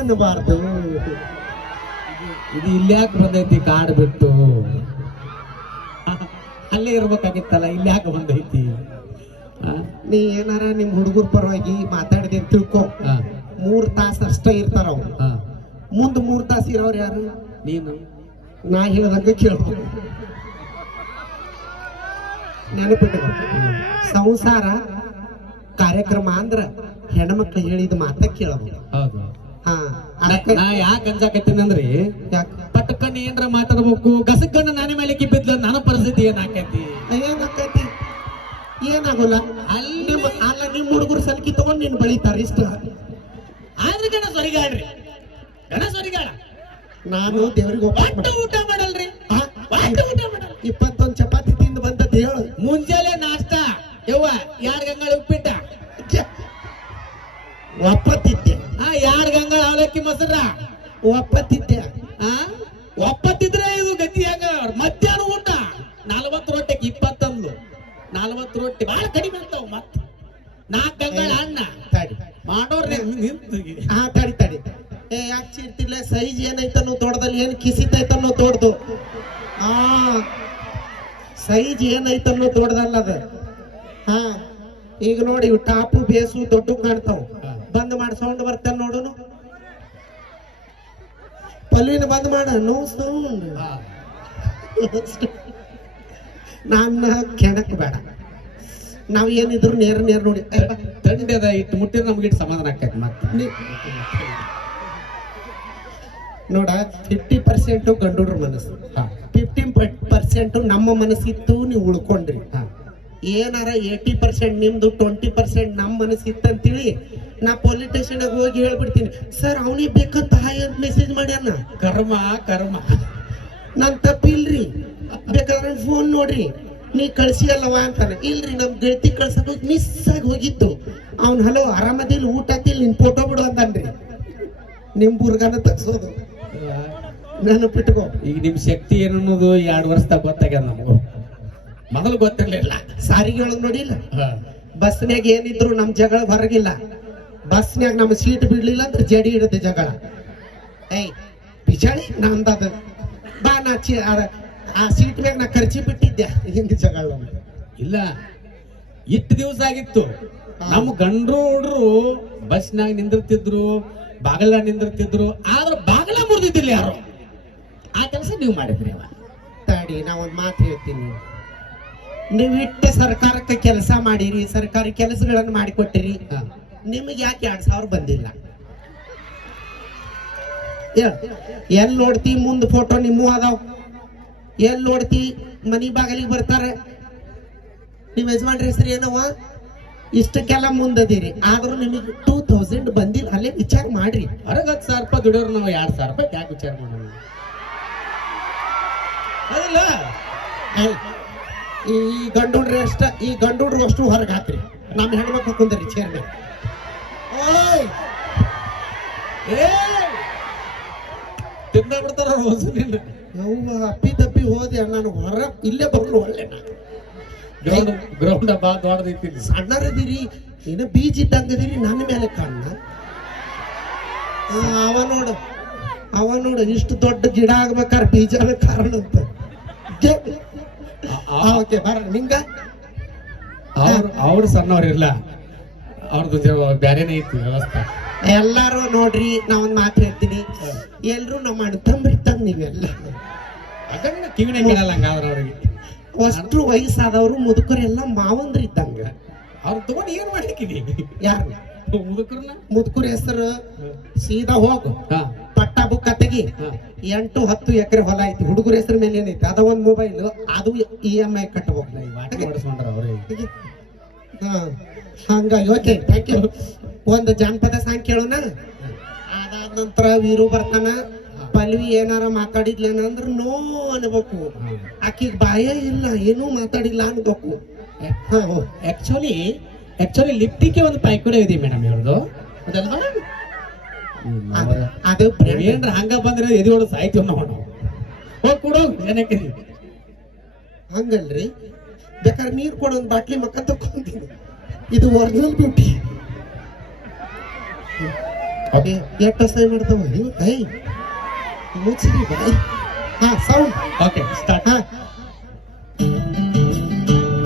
ಅನ್ನಬಾರ್ದು. ಇದು ಇಲ್ಯಾಕೆ ಬಂದೈತಿ ಕಾಡ್ ಬಿಟ್ಟು? ಅಲ್ಲೇ ಇರ್ಬೇಕಾಗಿತ್ತಲ್ಲ, ಇಲ್ಯಾಕೆ ಬಂದೈತಿ? ನೀ ಏನಾರ ನಿಮ್ ಹುಡುಗರ ಪರವಾಗಿ ಮಾತಾಡಿದೆ ತಿಳ್ಕೊ. 3 ತಾಸು ಅಷ್ಟ ಇರ್ತಾರ ಅವ್ರು. ಮುಂದ್ 3 ತಾಸು ಇರೋರು ಯಾರು? ನೀನು. ನಾ ಹೇಳ್ದಂಗ ಕೇಳ್ಬೋದು. ನೆನಪಿಟ್ಟು ಸಂಸಾರ ಕಾರ್ಯಕ್ರಮ ಅಂದ್ರ ಹೆಣ್ಮಕ್ಳು ಹೇಳಿದ ಮಾತ ಕೇಳಬಹುದು. ಹೌದು. ಹಾ, ನಾ ಯಾಕೆ ಅಂಜಾಕತ್ತೀನಿ ಅಂದ್ರಿ, ಪಟ್ಟಕಣ್ಣ ಏನ್ರ ಮಾತಾಡ್ಬೇಕು, ಗಸಕಣ್ಣ ನಾನೇ ಮೇಲೆ ಕಿಬ್ಬಿದ್ಲ, ನನ್ನ ಪರಿಸ್ಥಿತಿ ಏನಾಕೈತಿ? ಏನಾಕೈತಿ? ಏನಾಗೋಲ್ಲ. ಅಲ್ಲ ನಿಮ್ ಹುಡುಗರು ಸಲ್ಕಿ ತಗೊಂಡ್ ನೀನ್ ಬಳಿತಾರ ಇಷ್ಟ. ಆದ್ರೆ ಗಣ ಸೊರಿಗಾಡ್ರಿ, ಗಣ ಸೊರಿಗಾಡ. ನಾನು ದೇವ್ರಿಗೆ ಊಟ ಮಾಡಲ್ರಿ, ಊಟ ಮಾಡಲ್. 21 ಚಪಾತಿ ತಿಂದು ಬಂದದ್ದು ಹೇಳು. ಮುಂಜಾನೆ ನಾಷ್ಟ ಯವ್ವ 2 ಗಂಗಾಳ ಉಪ್ಪಿಟ್ಟ, ಒಪ್ಪತ್ತಿದ್ದೆ. 2 ಗಂಗಾಳ ಅವಲಕ್ಕಿ ಮೊಸರ, ಒಪ್ಪತ್ತಿದ್ದೆ. ಒಪ್ಪತ್ತಿದ್ರೆ ಇದು ಗತಿ ಹಂಗ. ಮಧ್ಯಾಹ್ನ ಊಟ 40 ರೊಟ್ಟಿಗೆ 21, 40 ರೊಟ್ಟಿ ಬಹಳ ಕಡಿಮೆ ಅಂತಾವ. ಮತ್ತೆ 4 ಗಂಗಾಳ ಅನ್ನ ಮಾಡೋರ್ರೆ ನಿಂತು. ತಡಿ ಯಾಕೆ ಚೀರ್ತಿಲ್ಲ? ಸೈಜ್ ಏನೈತನ್ನೋ ದೊಡ್ಡದಲ್ಲಿ, ಏನ್ ಕಿಸಿತೈತನ್ನೋ ದೊಡ್ಡದು. ಸೈಜ್ ಏನೈತನ್ನೋ ದೊಡ್ಡದಲ್ಲ ಅದ. ಈಗ ನೋಡಿ, ಇವು ಟಾಪು ಬೇಸು ದೊಡ್ಡ ಕಾಣ್ತಾವ. ಬಂದ್ ಮಾಡಿ ಸೌಂಡ್ ಬರ್ತಾನೆ ನೋಡುನು. ಪಲ್ಲಿನ ಬಂದ್ ಮಾಡ, ನೋ ಸೌಂಡ್. ನನ್ನ ಕೆಣಕ್ ಬೇಡ. ನಾವ್ ಏನಿದ್ರು ನೇರ ನೋಡಿ. ತಂಡದ ಇಟ್ಟು ಮುಟ್ಟಿದ್ರೆ ನಮ್ಗೆ ಇಟ್ಟು ಸಮಾಧಾನ ಆಕೈತಿ. ಮತ್ತೆ ನೋಡ, 50% ಗಂಡುಡ್ರ ಮನಸ್ಸು, 15% ನಮ್ಮ ಮನಸ್ಸಿತ್ತು. ನೀವು ಉಳ್ಕೊಂಡ್ರಿ. ಏನಾರ 80% ನಿಮ್ದು, 20% ನಮ್ಮ ಮನಸ್ಸಿತ್ತಂತೇಳಿ ನಾ ಪೊಲೀಸ್ ಸ್ಟೇಷನ್ ಹೋಗಿ ಹೇಳ್ಬಿಡ್ತೀನಿ, ಸರ್ ಅವನಿಗೆ ಬೇಕಂತ ಹಾಯ್ ಅಂತ ಮೆಸೇಜ್ ಮಾಡ್ಯಾನ. ಕರ್ಮ ನನ್ ತಪ್ಪಿಲ್ರಿ. ಬೇಕಾದ್ರೆ ಫೋನ್ ನೋಡ್ರಿ, ನೀ ಕಳ್ಸಿ ಅಲ್ಲವಾ ಅಂತಾನೆ. ಇಲ್ರಿ, ನಮ್ ಗೆಳತಿ ಕಳ್ಸಕ್ ಮಿಸ್ ಆಗಿ ಹೋಗಿತ್ತು. ಅವ್ನ್ ಹಲೋ ಆರಾಮದಿಲ್ಲ, ಊಟ ಆತಿಲ್, ನಿನ್ ಫೋಟೋ ಬಿಡು ಅಂದನ್ರಿ. ನಿಮ್ ಬುರ್ಗಾನ ತಗ್ಸೋದು ನೆನಪಿಟ್ಕೋ. ಈಗ ನಿಮ್ ಶಕ್ತಿ ಏನು ಅನ್ನೋದು 2 ವರ್ಷದಾಗ ಗೊತ್ತಾಗ್ಯದ ನಮಗೂ. ಮೊದಲು ಗೊತ್ತಿರ್ಲಿಲ್ಲ. ಸಾರಿಗೆ ಒಳಗ್ ನೋಡಿಲ್ಲ, ಬಸ್ನ್ಯಾಗ ಏನಿದ್ರು ನಮ್ ಜಗಳ ಹೊರಗಿಲ್ಲ. ಬಸ್ನ್ಯಾಗ ನಮ್ ಸೀಟ್ ಬಿಡ್ಲಿಲ್ಲ ಅಂದ್ರೆ ಜಡಿ ಹಿಡದೆ ಜಗಳ. ಬಿಜಾಳಿ ನಮ್ದದ ಬಾ. ಆ ಸೀಟ್ ಮ್ಯಾಗ ನಾ ಖರ್ಚಿ ಬಿಟ್ಟಿದ್ದೆ. ಹಿಂಗ ಜಗಳ ಇಲ್ಲ. ಇಷ್ಟು ದಿವಸ ಆಗಿತ್ತು ನಮ್ಮ ಗಂಡ್ರು ಹುಡ್ರು ಬಸ್ನಾಗ ನಿಂದಿರ್ತಿದ್ರು, ಬಾಗಲ ನಿಂದಿರ್ತಿದ್ರು. ಆದ್ರೆ ಬಾಗಲ ಮುರಿದಿದ್ದಿಲ್ಲ ಯಾರು. ಆ ಕೆಲಸ ನೀವು ಮಾಡಿದ್ರಿ. ತಡಿ, ನಾ ಒಂದ್ ಮಾತು ಹೇಳ್ತೀನಿ. ನೀವು ಇಟ್ಟ ಸರ್ಕಾರಕ್ಕೆ ಕೆಲಸ ಮಾಡಿರಿ, ಸರ್ಕಾರಿ ಕೆಲಸಗಳನ್ನು ಮಾಡಿಕೊಟ್ಟಿರಿ. ನಿಮಗೆ ಯಾಕೆ 2000 ಬಂದಿಲ್ಲ? ಎಲ್ಲಿ ನೋಡ್ತಿ ಮುಂದ್ ಫೋಟೋ ನಿಮ್ಮ ಅದಾವ್. ಎಲ್ಲಿ ನೋಡ್ತಿ ಮನಿ ಬಾಗಿಲಿಗೆ ಬರ್ತಾರೆ. ನಿಮ್ ಯಜಮಾನ್ರ ಹೆಸರು ಏನವ? ಇಷ್ಟಕ್ಕೆಲ್ಲ ಮುಂದದಿರಿ, ಆದ್ರೂ ನಿಮಗೆ 2000 ಬಂದಿಲ್ಲ. ಅಲ್ಲೇ ವಿಚಾರ ಮಾಡ್ರಿ. ಹೊರಗೆ 10,000 ರೂಪಾಯಿ ದುಡಿಯೋರು ನಾವು 2,000 ರೂಪಾಯಿ ಯಾಕೆ ವಿಚಾರ ಮಾಡೋಣ? ಅದಿಲ್ಲ. ಈ ಗಂಡುಡ್ರಿ ಅಷ್ಟ, ಈ ಗಂಡುಡ್ರು ಅಷ್ಟು ಹೊರಗೆ ಹಾಕ್ರಿ. ನಮ್ಮ ಹೆಣ್ಮಕ್ಳು ಕುಂದ್ರಿ ಚೇರ್ನ. ತಿಂದ ಬಿಡ್ತಾರ ಅಪ್ಪಿ ತಪ್ಪಿ ಹೋದೆ. ನಾನು ಹೊರ ಇಲ್ಲೇ ಬರ್ಲು ಒಳ್ಳೆ. ಗ್ರೌಂಡ್ ಬಾ ದೊಡ್ಡದೈತಿ. ಸಣ್ಣರದಿರಿ, ಏನ ಬೀಜ ಇದ್ದಂಗದಿರಿ. ನನ್ನ ಮೇಲೆ ಕಣ್ಣ. ಅವ ನೋಡು ಇಷ್ಟು ದೊಡ್ಡ ಗಿಡ ಆಗ್ಬೇಕಾದ್ರೆ ಬೀಜನ ಕಾರಣ ಅಂತ. ಓಕೆ ಬರ ನಿಂಗ. ಅವ್ರು ಸಣ್ಣವ್ರಿಲ್ಲ, ಅವ್ರದ್ದು ಬ್ಯಾರೇನೇ ಐತಿ ವ್ಯವಸ್ಥೆ. ಎಲ್ಲಾರು ನೋಡ್ರಿ, ನಾ ಒಂದ್ ಮಾತು ಹೇಳ್ತೀನಿ. ಎಲ್ರು ನಮ್ಮ ಅಣ್ಣ ತಮ್ಮರಿದ್ದಂಗ ನೀವೆಲ್ಲ. ಅದನ್ನ ಕಿವಿನ ಕೇಳಲ್ಲ ಹಂಗಾದ್ರೆ ಅವ್ರಿಗೆ. ಅಷ್ಟು ವಯಸ್ಸಾದವ್ರು ಮುದುಕರೆಲ್ಲ ಮಾವಂದ್ರ ಇದ್ದಂಗ. ಅವ್ರು ತಗೊಂಡು ಏನ್ ಮಾಡ್ಲಿಕ್ಕಿನಿ? ಯಾರು ಮುದುಕರ ಹೆಸರು? ಸೀದಾ ಹೋಗು, ಪಟ್ಟ ಬುಕ್ಕ ತೆಗಿ. 8-10 ಎಕರೆ ಹೊಲ ಐತಿ. ಹುಡುಗರ ಹೆಸರು ಮೇಲೆ ಏನೈತಿ? ಅದ ಒಂದ್ ಮೊಬೈಲ್, ಅದು EMI ಕಟ್ಟ ಹೋಗ್ಲ. ಹಂಗಾಗಿ ಓಕೆ, ಥ್ಯಾಂಕ್ ಯು. ಒಂದು ಜಾನಪದ ಸಾಂಗ್ ಕೇಳೋಣ. ಅದಾದ ನಂತರ ವೀರು ಬರ್ತಾನ. ಪಲ್ವಿ ಏನಾರ ಮಾತಾಡಿದ್ಲೇನಂದ್ರ ನೋ ಅನ್ಬೇಕು. ಆಕಿಗ್ ಬಾಯ ಇಲ್ಲ, ಏನೂ ಮಾತಾಡಿಲ್ಲ ಅನ್ಬೇಕು. ಆಕ್ಚುಲಿ ಲಿಪ್ಟಿಗೆ ಒಂದು ಪೈಕೂಡೆ ಇದೆ ಮೇಡಮ್ ಇವ್ರದ್ದು. ಅದು ಏನ್ರ ಹಂಗ ಬಂದ್ರೆ ಎದಿಯೋಡು ಸಾಯ್ತೀವ್ ನಾವು. ಹೋಗಿ ಕೊಡು ಏನಕ್ಕೆ? ಹಂಗಲ್ರಿ, ಬೇಕಾದ್ರೆ ನೀರ್ ಕೊಡೋದ್ ಬಾಟ್ಲಿ ಮಕ್ಕ ತಕೊಂತೀನಿ. ಇದು ಒರಿಜಿನಲ್ ಬ್ಯೂಟಿ. ಎಷ್ಟು ಅಸಹ್ಯ ಮಾಡ್ತಾವ ನೀವು ಕೈ ಮುಚ್ಚಿರಿ ಬಾಯಿ. ಹಾ ಸೌಂಡ್ ಓಕೆ ಸ್ಟಾರ್ಟ್. ಹಾ